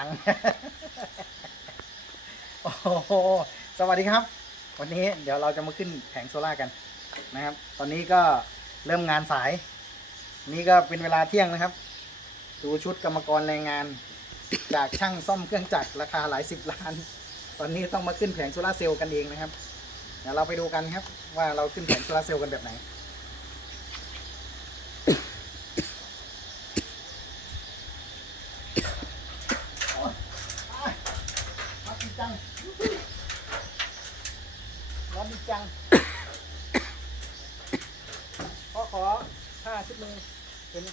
จังโอ้โหสวัสดีครับ วันนี้เดี๋ยวเราจะมาขึ้นแผงโซล่ากันนะครับ ตอนนี้ก็เริ่มงานสาย นี่ก็เป็นเวลาเที่ยงนะครับ ดูชุดกรรมกรแรงงาน จากช่างซ่อมเครื่องจักรราคาหลายสิบล้าน ตอนนี้ต้องมาขึ้นแผงโซล่าเซลล์กันเองนะครับ เดี๋ยวเราไปดูกันครับว่าเราขึ้นแผงโซล่าเซลล์กันแบบไหน ร้อนดีจังพ่อขอผ้าชิ้นมือเป็น